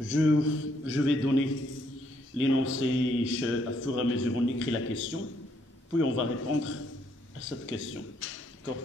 Je vais donner l'énoncé au fur et à mesure on écrit la question, puis on va répondre à cette question. D'accord ?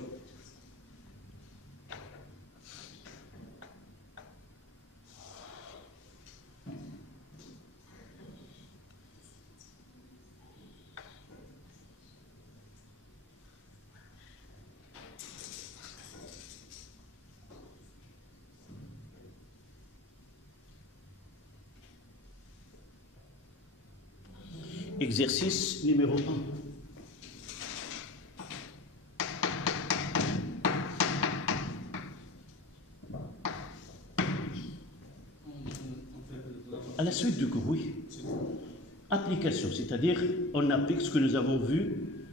Exercice numéro 1. À la suite du cours, oui. Application, c'est-à-dire on applique ce que nous avons vu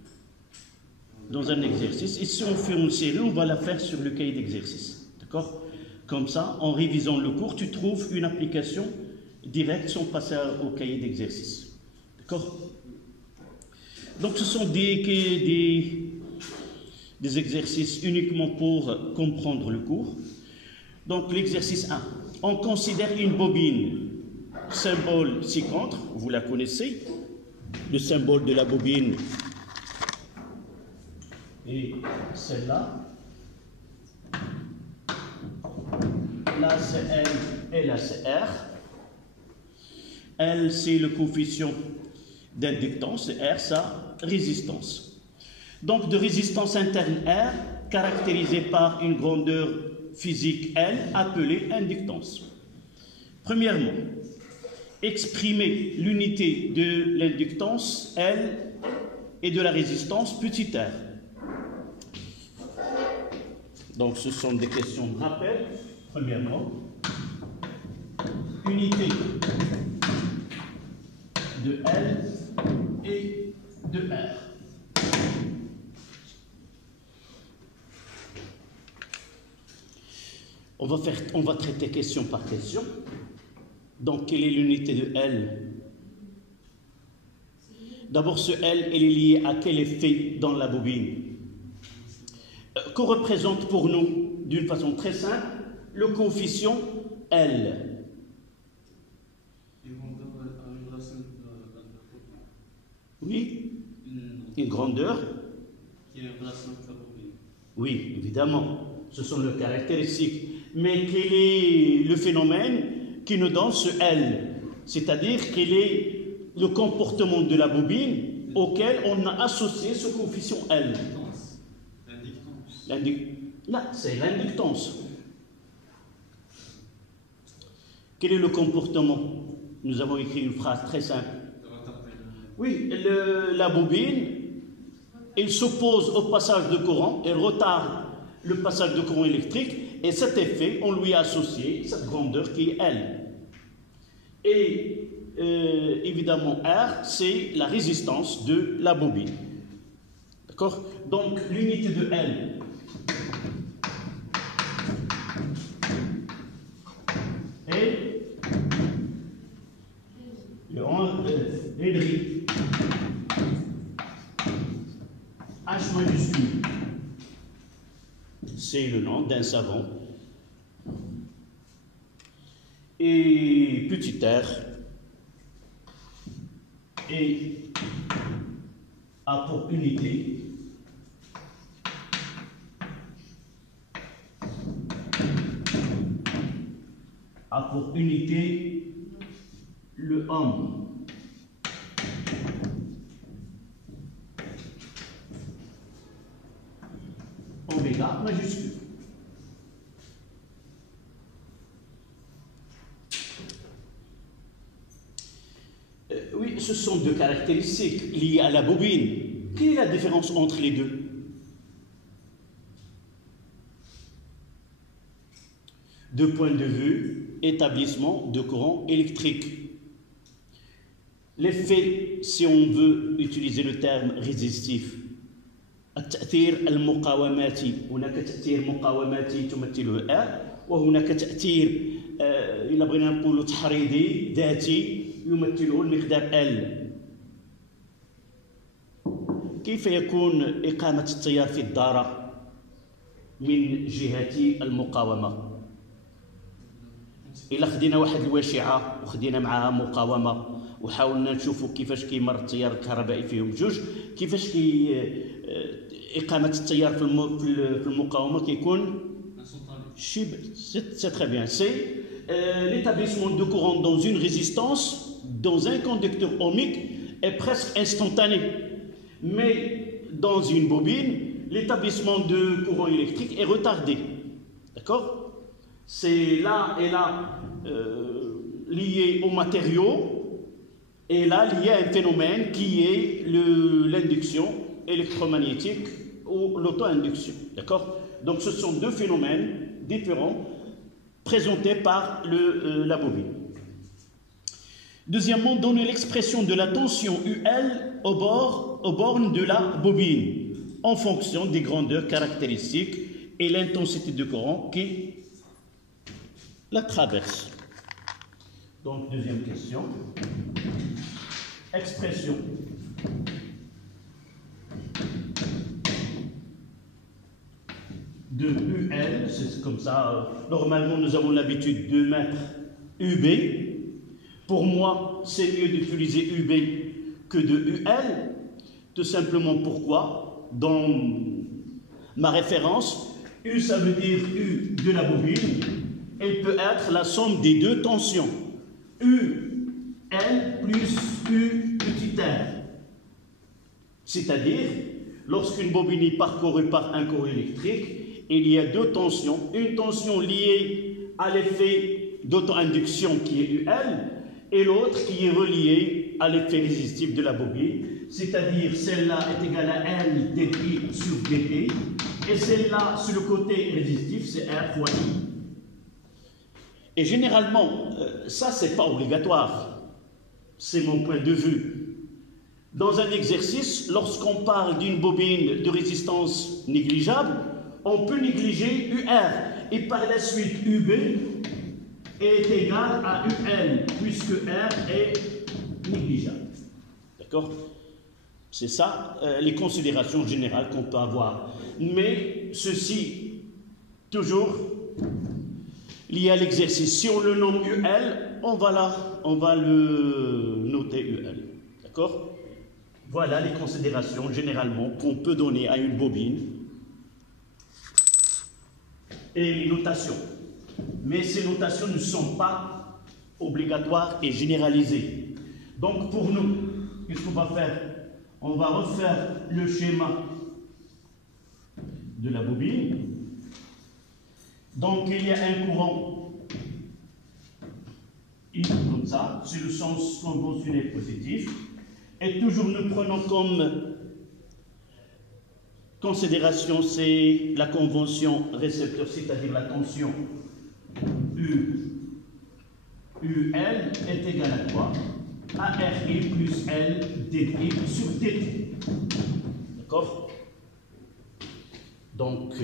dans un exercice. Et si on fait une série, on va la faire sur le cahier d'exercice. D'accord ? Comme ça, en révisant le cours, tu trouves une application directe sans passer au cahier d'exercice. D'accord ? Donc ce sont des exercices uniquement pour comprendre le cours. Donc l'exercice 1. On considère une bobine, symbole ci-contre, vous la connaissez, le symbole de la bobine et celle-là. Là c'est L et là c'est R. L c'est le coefficient d'inductance et R sa résistance. Donc de résistance interne R caractérisée par une grandeur physique L appelée inductance. Premièrement, exprimer l'unité de l'inductance L et de la résistance petit r. Donc ce sont des questions de rappel. Premièrement, unité de L et de R. On va traiter question par question. Donc, quelle est l'unité de L? D'abord, ce L, elle est liée à quel effet dans la bobine? Qu'on représente pour nous, d'une façon très simple, le coefficient L. Oui, une grandeur. Oui, évidemment, ce sont leurs caractéristiques. Mais quel est le phénomène qui nous donne ce L? C'est-à-dire quel est le comportement de la bobine auquel on a associé ce coefficient L? Là, c'est l'inductance. Quel est le comportement? Nous avons écrit une phrase très simple. Oui, la bobine, elle s'oppose au passage de courant, elle retarde le passage de courant électrique, et cet effet, on lui a associé cette grandeur qui est L. Et évidemment, R, c'est la résistance de la bobine. D'accord? Donc, l'unité de L est Henry H majuscule. C'est le nom d'un savant. Et petit r et a pour unité le homme. Oméga majuscule. Oui, ce sont deux caractéristiques liées à la bobine. Quelle est la différence entre les deux? De point de vue établissement de courant électrique. L'effet, si on veut utiliser le terme résistif, التأثير المقاوماتي، هناك تأثير مقاوماتي تمثله R، وهناك تأثير إلا بغينا نقولوا تحريضي ذاتي يمثله المقدار L. كيف يكون إقامة التيار في الدارة من جهة المقاومة؟ الا خدينا واحد الواشعه وخدينا معها مقاومه وحاولنا نشوفوا كيفاش كيمر التيار الكهربائي فيهم جوج، كيفاش اقامه التيار في المقاومه كيكون c'est très bien. C'est l'établissement de courant dans une résistance, dans un conducteur ohmique, est presque instantané. Mais dans une bobine, l'établissement de courant électrique est retardé. D'accord? C'est là et là lié au matériau, et là lié à un phénomène qui est l'induction électromagnétique ou l'auto-induction. D'accord? Donc ce sont deux phénomènes différents présentés par la bobine. Deuxièmement, donner l'expression de la tension UL aux bornes de la bobine en fonction des grandeurs caractéristiques et l'intensité de courant qui la traverse. Donc, deuxième question. Expression de UL, c'est comme ça. Normalement, nous avons l'habitude de mettre UB. Pour moi, c'est mieux d'utiliser UB que de UL. Tout simplement pourquoi, dans ma référence, U, ça veut dire U de la bobine. Elle peut être la somme des deux tensions. UL plus U petit r. C'est-à-dire, lorsqu'une bobine est parcourue par un courant électrique, il y a deux tensions. Une tension liée à l'effet d'auto-induction qui est UL, et l'autre qui est reliée à l'effet résistif de la bobine, c'est-à-dire celle-là est égale à L dT sur dt, et celle-là, sur le côté résistif, c'est R fois I. Et généralement, ça, c'est pas obligatoire. C'est mon point de vue. Dans un exercice, lorsqu'on parle d'une bobine de résistance négligeable, on peut négliger UR, et par la suite UB est égal à UL, puisque R est négligeable. D'accord? C'est ça, les considérations générales qu'on peut avoir. Mais ceci, toujours lié à l'exercice. Si on le nomme UL, on va le noter UL. D'accord? Voilà les considérations généralement qu'on peut donner à une bobine et les notations. Mais ces notations ne sont pas obligatoires et généralisées. Donc pour nous, qu'est-ce qu'on va faire? On va refaire le schéma de la bobine. Donc il y a un courant comme ça, c'est le sens conventionnel positif. Et toujours nous prenons comme considération, c'est la convention récepteur, c'est-à-dire la tension UL est égale à quoi? À RI plus L dt sur dt. D'accord? Donc,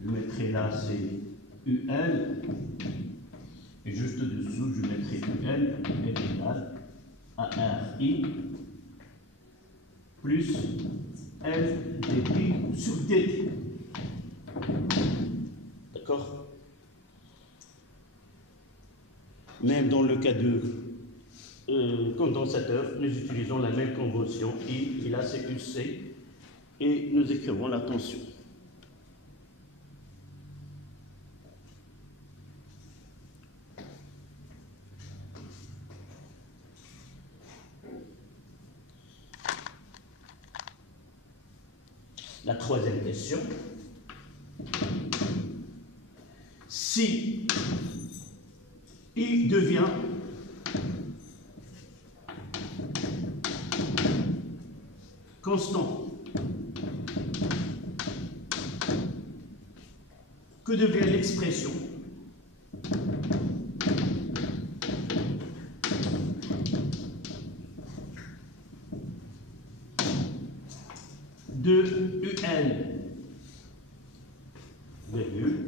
je mettrai là, c'est UL. Et juste dessous, je mettrai UL est égal à RI plus L dt sur dt. D'accord? Même dans le cas de condensateur, nous utilisons la même convention, I, et là c'est UC, et nous écrivons la tension. La troisième question. Si I devient constant, que devient l'expression de UL, virgule,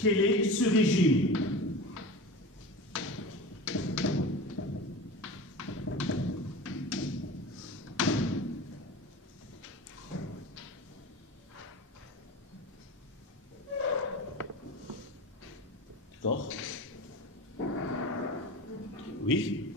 quel est ce régime? Oui.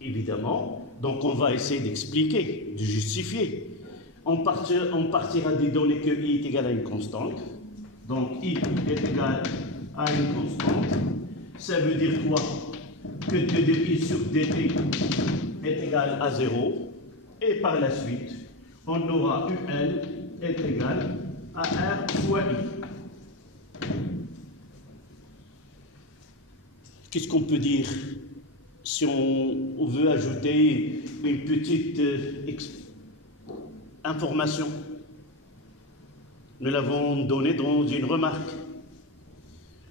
Évidemment. Donc on va essayer d'expliquer, de justifier. On partira des données que I est égal à une constante. Donc I est égal à une constante. Ça veut dire quoi? Que d de I sur dt est égal à 0. Et par la suite, on aura UL est égal à R fois I. Qu'est-ce qu'on peut dire si on veut ajouter une petite information? Nous l'avons donné dans une remarque.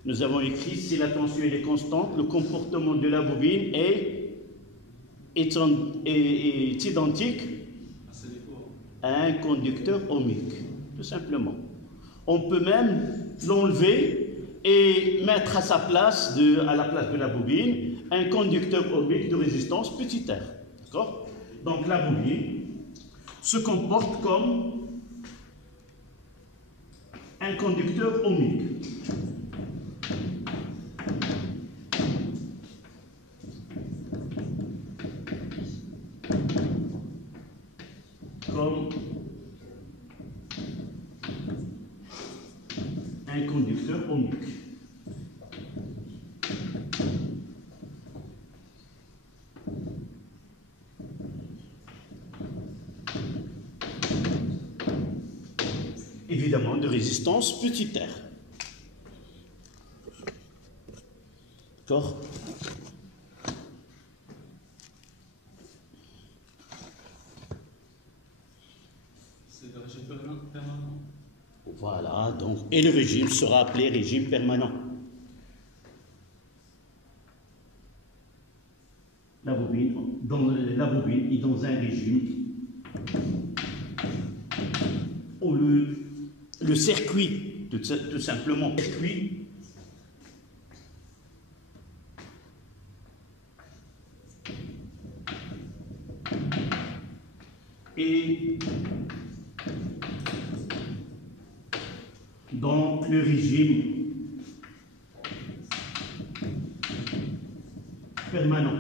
Nous avons écrit, si la tension est constante, le comportement de la bobine est identique à un conducteur ohmique, tout simplement. On peut même l'enlever et mettre à sa place, à la place de la bobine, un conducteur ohmique de résistance petit r. D'accord? Donc la bobine se comporte comme un conducteur ohmique. Comme un conducteur ohmique. Évidemment de résistance petit r. D'accord? C'est le régime permanent. Voilà, donc, et le régime sera appelé régime permanent. La bobine est dans un régime où le circuit, tout simplement, circuit et dans le régime permanent.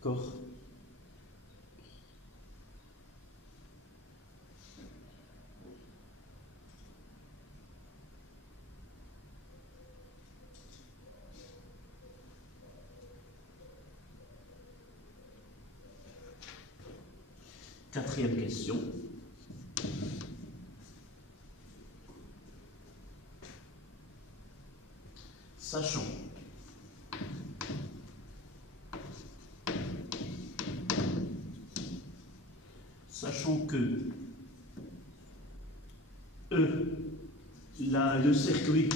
D'accord? Quatrième question. Sachant que le circuit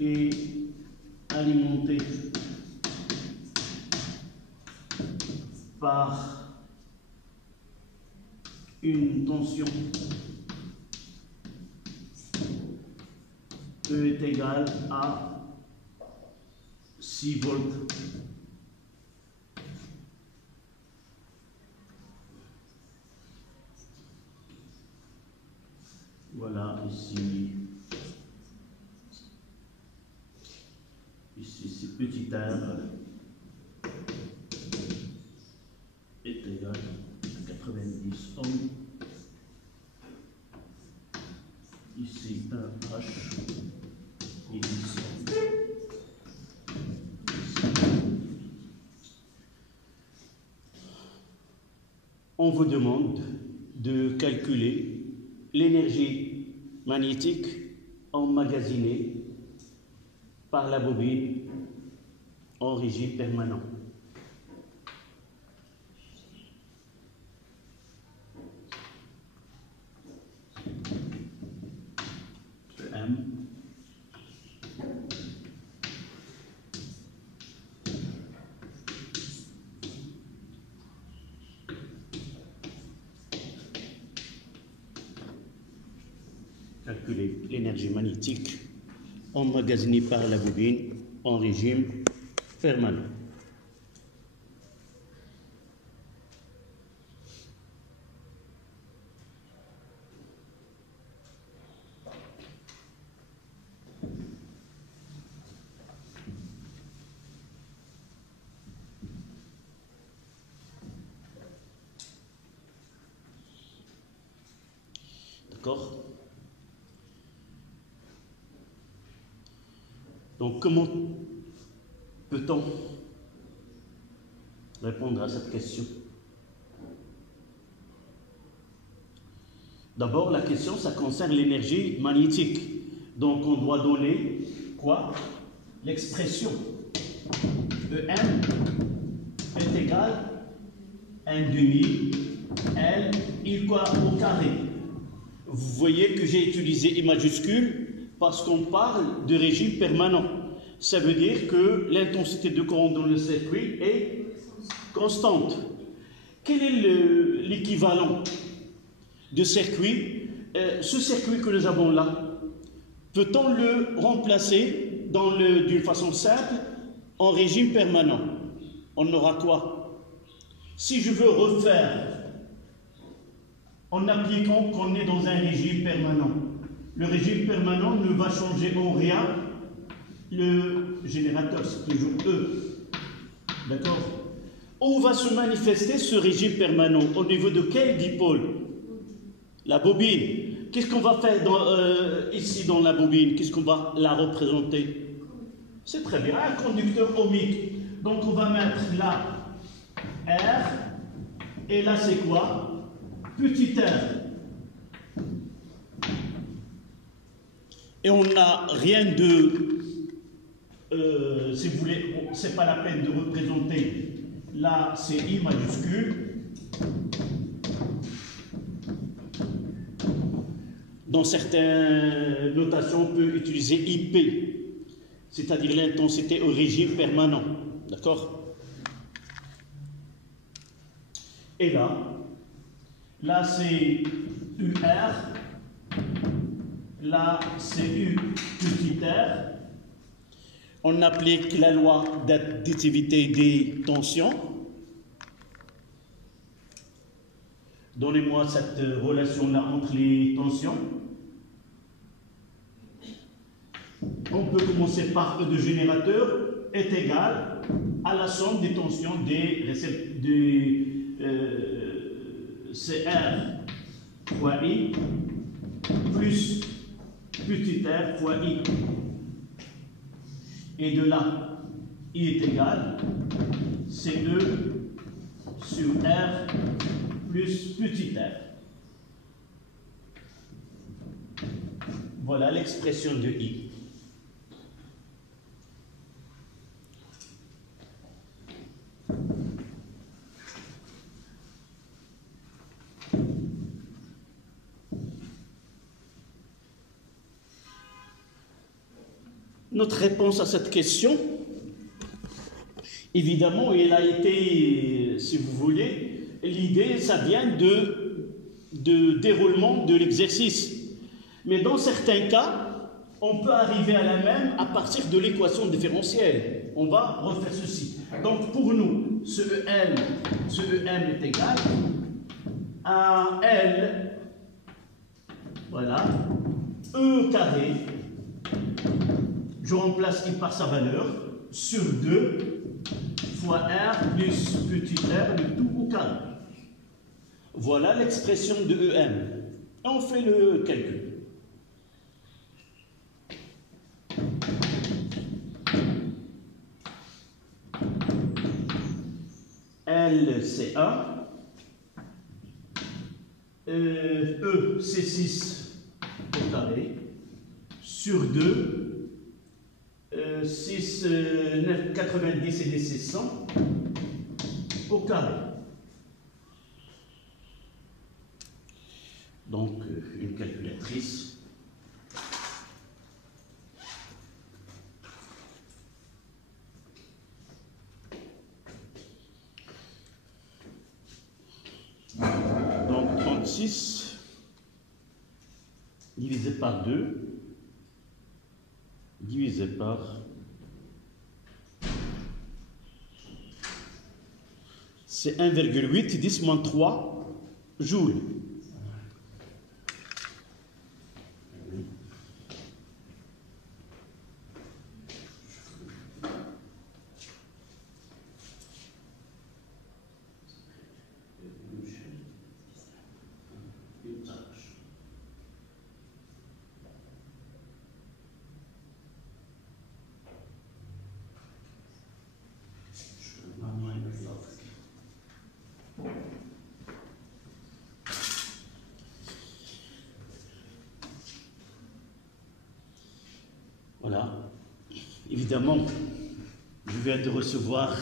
est alimenté par une tension E est égale à 6 volts. Voilà, ici c'est petit r est égal à 90 ohms. Ici un H et ici. On vous demande de calculer l'énergie magnétique emmagasinée par la bobine en régime permanent. calculer l'énergie magnétique emmagasinée par la bobine en régime permanent. D'accord? Donc, comment peut-on répondre à cette question? D'abord, la question, ça concerne l'énergie magnétique. Donc, on doit donner quoi? L'expression EM est égal à 1 demi L I quoi au carré. Vous voyez que j'ai utilisé I majuscule parce qu'on parle de régime permanent. Ça veut dire que l'intensité de courant dans le circuit est constante. Quel est l'équivalent de circuit? Ce circuit que nous avons là, peut-on le remplacer d'une façon simple en régime permanent? On aura quoi? Si je veux refaire en appliquant qu'on est dans un régime permanent, le régime permanent ne va changer en rien. Le générateur, c'est toujours E. D'accord? Où va se manifester ce régime permanent? Au niveau de quel dipôle? La bobine. Qu'est-ce qu'on va faire ici dans la bobine? Qu'est-ce qu'on va la représenter? C'est très bien, un conducteur ohmique. Donc on va mettre là R, et là c'est quoi? Petit r. Et on n'a rien de... si vous voulez, c'est pas la peine de représenter. Là, c'est I majuscule. Dans certaines notations, on peut utiliser IP, c'est-à-dire l'intensité au régime permanent. D'accord? Et là c'est UR, là c'est U petit r. On applique la loi d'additivité des tensions. Donnez-moi cette relation-là entre les tensions. On peut commencer par E de générateur est égal à la somme des tensions des CR fois I plus petit r fois I. Et de là, I est égal C2 sur R plus petit r. Voilà l'expression de I. Notre réponse à cette question, évidemment, elle a été, si vous voulez, l'idée, ça vient de déroulement de l'exercice. Mais dans certains cas, on peut arriver à la même à partir de l'équation différentielle. On va refaire ceci. Donc, pour nous, ce EM est égal à L, voilà, E carré. Je remplace I par sa valeur sur 2 fois R plus petit r, le tout au carré. Voilà l'expression de EM. On fait le calcul. L c'est 1, E c'est 6 au carré, sur 2, 6, 9, 90 et des 600 au carré. Donc, une calculatrice. Donc, 36 divisé par 2, divisé par... C'est 1,8 10 moins 3 joules. Voilà. Évidemment, je viens de recevoir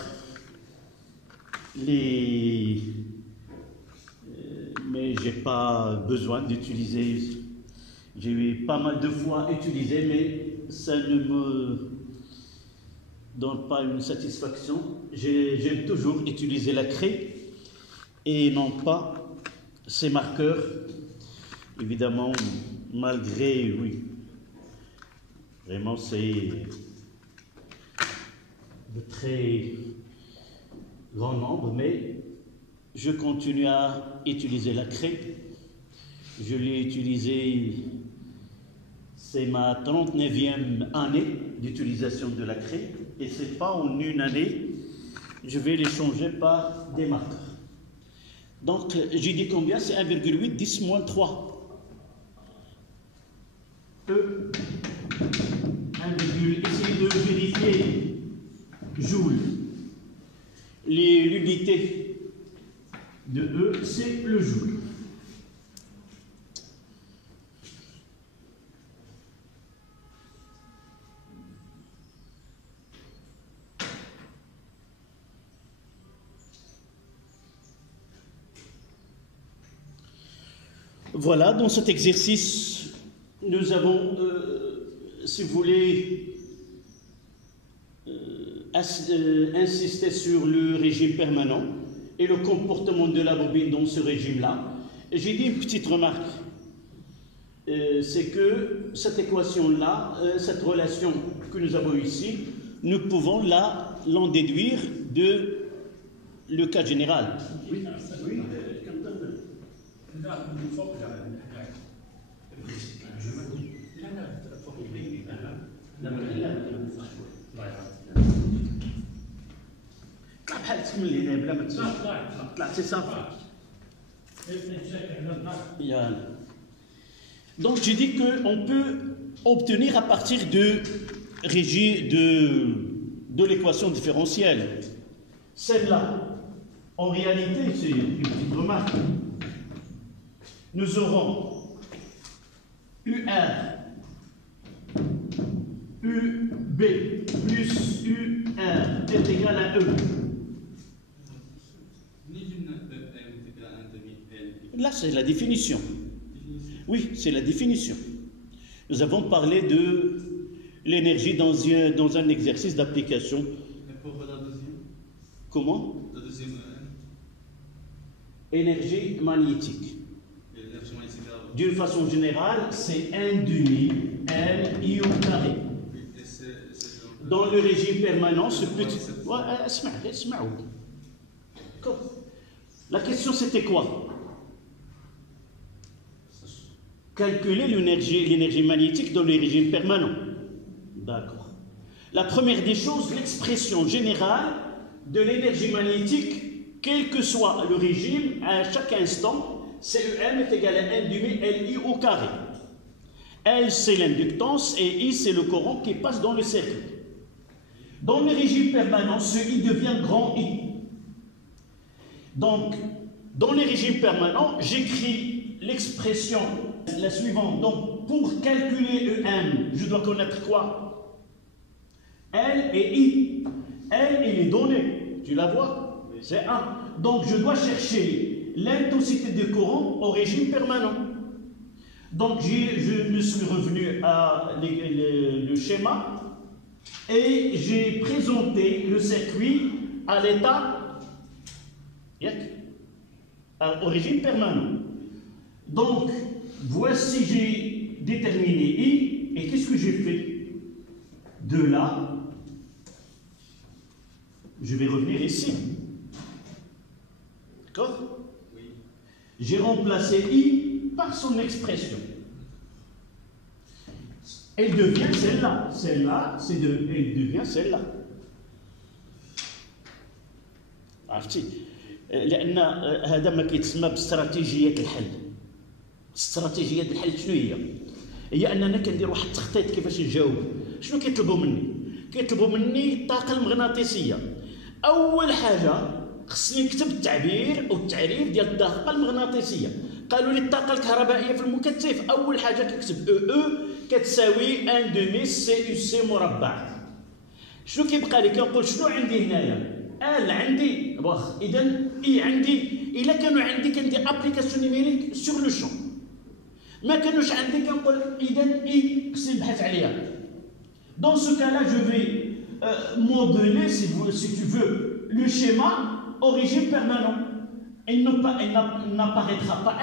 les... mais je n'ai pas besoin d'utiliser... J'ai eu pas mal de fois utilisé, mais ça ne me donne pas une satisfaction. J'aime toujours utiliser la craie et non pas ces marqueurs. Évidemment, malgré, oui, vraiment c'est de très grand nombre, mais je continue à utiliser la craie. Je l'ai utilisé, c'est ma 39e année d'utilisation de la craie, et c'est pas en une année, je vais les changer par des marqueurs. Donc, j'ai dit combien? C'est 1,8 10 moins 3. Essayez de vérifier joule. L'unité de E, c'est le joule. Voilà, dans cet exercice, nous avons, si vous voulez, insisté sur le régime permanent et le comportement de la bobine dans ce régime-là. J'ai dit une petite remarque, c'est que cette équation-là, cette relation que nous avons ici, nous pouvons l'en déduire de le cas général. Oui, oui. Donc j'ai dit qu'on peut obtenir à partir de l'équation différentielle. Celle-là, en réalité, c'est une petite remarque. Nous aurons UR, UB plus UR est égal à E. Là, c'est la définition. Oui, c'est la définition. Nous avons parlé de l'énergie dans un exercice d'application. Et pour la deuxième? Comment? La deuxième Énergie magnétique. D'une façon générale, c'est 1/2 LI au carré. Dans le régime permanent, ce petit... La question, c'était quoi? Calculer l'énergie magnétique dans le régime permanent. D'accord. La première des choses, l'expression générale de l'énergie magnétique, quel que soit le régime, à chaque instant, CEM est égal à 1/2 LI au carré. L, c'est l'inductance, et I, c'est le courant qui passe dans le cercle. Dans le régime permanent, ce I devient grand I. Donc, dans le régime permanent, j'écris l'expression la suivante. Donc, pour calculer EM, je dois connaître quoi? L et I. L, il est donné. Tu la vois? C'est 1. Donc, je dois chercher l'intensité de courant au régime permanent. Donc, je me suis revenu à le schéma et j'ai présenté le circuit à l'état au régime permanent. Donc, voici, j'ai déterminer I, et qu'est-ce que j'ai fait? De là, je vais revenir ici. D'accord? Oui. J'ai remplacé I par son expression. Elle devient celle-là. Celle-là, elle devient celle-là. عرفتي؟ لأن هذا ما كيتسمى باستراتيجية الحل. استراتيجية الحل شنو هي؟ هي أننا كندير واحد التخطيط كيفاش نجاوب. شنو كيطلبوا مني؟ كيطلبوا مني الطاقة المغناطيسية. أول حاجة خصني نكتب التعبير أو التعريف ديال الطاقة المغناطيسية. قالوا لي الطاقة الكهربائية في المكثف أول حاجة كنكتب أو كتساوي 1 دومي سي يو سي مربع. شنو كيبقى لي؟ كنقول شنو عندي هنايا؟ ال عندي واخ اذا اي عندي الا كانوا عندي كندير ابليكاسيون نيميريك سور لو شون. ما كانوش عندي كنقول اذا اي خصني نبحث عليها. Dans ce cas-là, je vais modeler, si tu veux, le schéma au régime permanent. Elle n'apparaîtra pas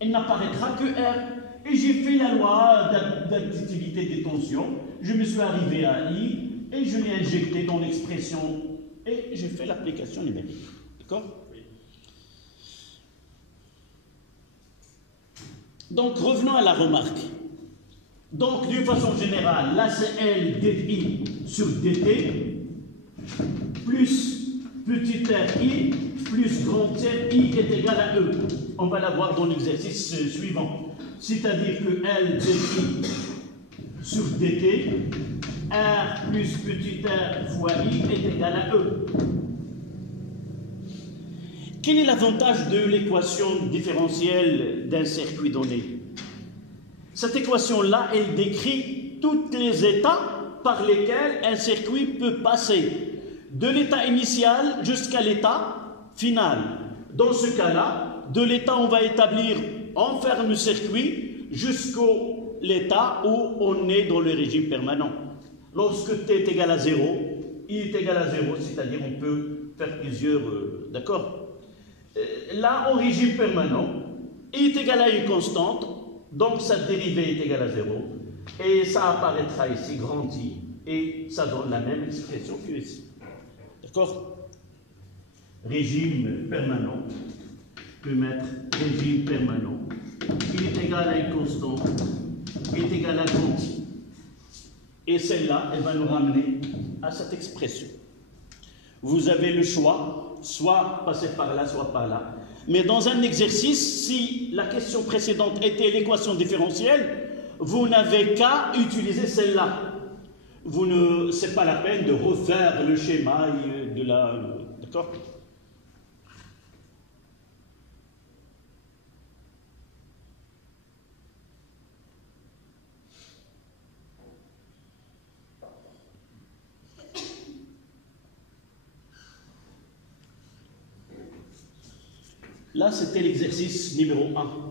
elle n'apparaîtra que R. Et j'ai fait la loi d'additivité des tensions. Je me suis arrivé à I et je l'ai injecté dans l'expression et j'ai fait l'application numérique. D'accord? Oui. Donc revenons à la remarque. Donc d'une façon générale, là c'est L dI sur dt plus petit r I plus grand R I est égal à E. On va la voir dans l'exercice suivant. C'est-à-dire que L dI sur dt, R plus petit r fois I est égal à E. Quel est l'avantage de l'équation différentielle d'un circuit donné? Cette équation-là, elle décrit tous les états par lesquels un circuit peut passer, de l'état initial jusqu'à l'état final. Dans ce cas-là, de l'état on va établir, on ferme le circuit jusqu'au l'état où on est dans le régime permanent. Lorsque t est égal à 0, I est égal à 0, c'est-à-dire on peut faire plusieurs... d'accord? Là, en régime permanent, I est égal à une constante, donc sa dérivée est égale à 0, et ça apparaîtra ici, grand I, et ça donne la même expression que ici. D'accord? Régime permanent, je peux mettre régime permanent, I est égal à une constante, est égal à grand I. Et celle-là, elle va nous ramener à cette expression. Vous avez le choix, soit passer par là, soit par là. Mais dans un exercice, si la question précédente était l'équation différentielle, vous n'avez qu'à utiliser celle-là. Ce n'est pas la peine de refaire le schéma de la... D'accord? Là, c'était l'exercice numéro 1.